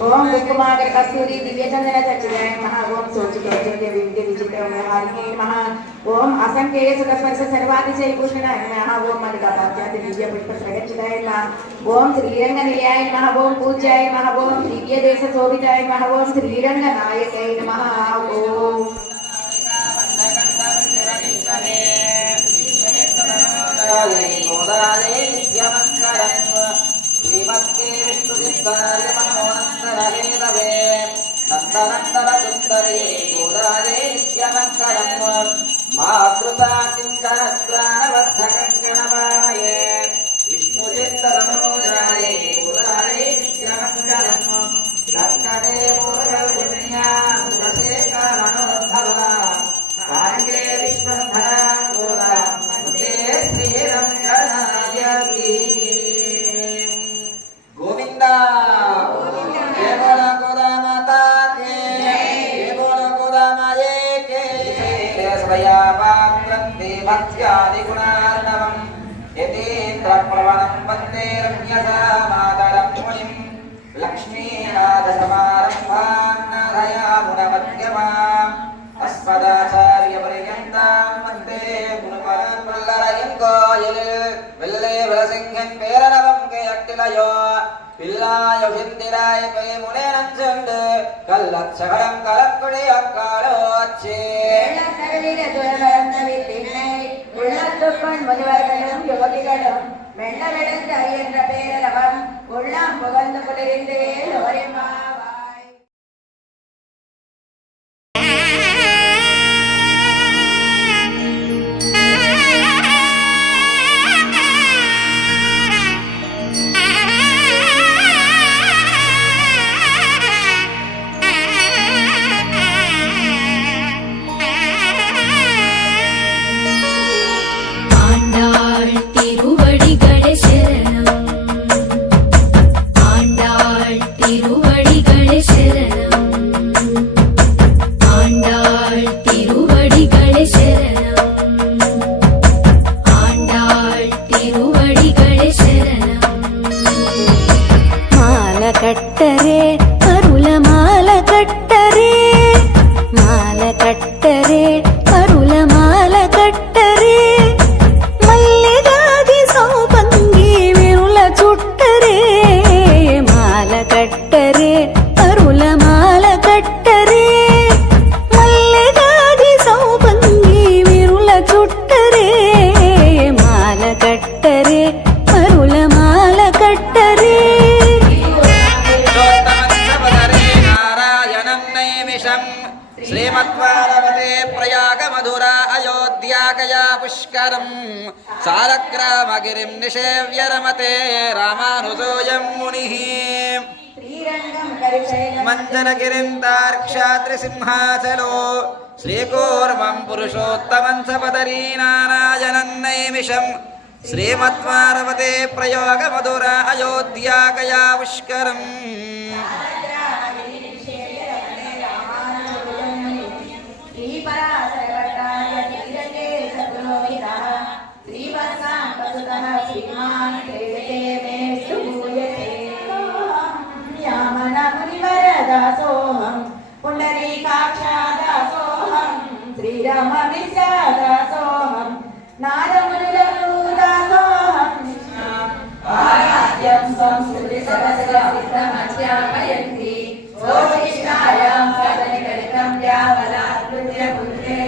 ओम कुकुमागर कस्तूरी दिव्यचंदन सच्चिदाय नमः ओम सोचितोज्य विद्य विचित्र मोहारिणे नमः ओम असंख्य सुखस्पर्श सर्वातिशय भूषणाय नमः ओम मदगतात्यादि दिव्य पुष्प प्रगच्छिताय नमः ओम श्रीरंग निलयाय नमः ओम पूज्याय नमः ओम दिव्य देश शोभिताय नमः ओम श्रीरंग नायकाय नमः ओम श्रीमत्के विष्णुचित्ताय मनोनन्दरहेतवे नन्दनन्दनसुन्दरे गोदाये नित्यमङ्गलम् मातृता किङ्करत्राणबद्धकङ्कणपाणये विष्णुचित्ततनूजाये गोदाये नित्यमङ्गलम् कङ्कणे मूलविन्यासेकामनोद्भवा काङ्गे विश्वधरां गोदा वन्दे श्रीरङ्गनायकी गोविंदा जय बोलो गोदा माता के जय बोलो गोदा माये के स्वया पात्रन्ते भक्त्यादि गुणार्णवम् यतीन्द्र प्रवणं वन्दे रम्यसा मातरं मुनिं लक्ष्मीनाथ समारम्भां नाथयामुनमध्यमाम् अस्मदाचार्यपर्यन्तां वन्दे गुरुपरं वल्लरयङ्कोयिल् वेल्ले विलसिंहन् पेरनवं केयट्टिलयो पिल्लाय हिंदिराय पे मुनेनंचंड कल्लक्षगरं कलक्कुडि अक्कालोच्चे सगलिन दुर्वरन्नवितिने उल्लत्तुक्कोन् मुनिवर्गलं योगिगलं मेण्णवेडंत अय्यन्न पेरनवं उल्लां पुगन्नु पुलिरिन्दे लोरिमावाय श्रीमद्वारवते प्रयाग मधुरा अयोध्या गया पुष्करं सालग्रामगिरिं निषेव्य रमते रामानुजोऽयं मुनिः मञ्जनगिरिन्तार्क्षात्रिसिंहाचलो श्रीकूर्मं पुरुषोत्तमं सपदरीनारायणं नैमिषं श्रीमद्वारवते प्रयाग मधुरा अयोध्या गया पुष्करम् दासोहं पुंडरीकाक्षदासोहं श्रीराममित्रदासोहं नारमुनिलदासोहं आराध्यं संस्कृतिसहस्रसिद्धमध्यापयन्ति सोचिष्टायां सदनिकलितं यावलात्कृत्य पुत्रे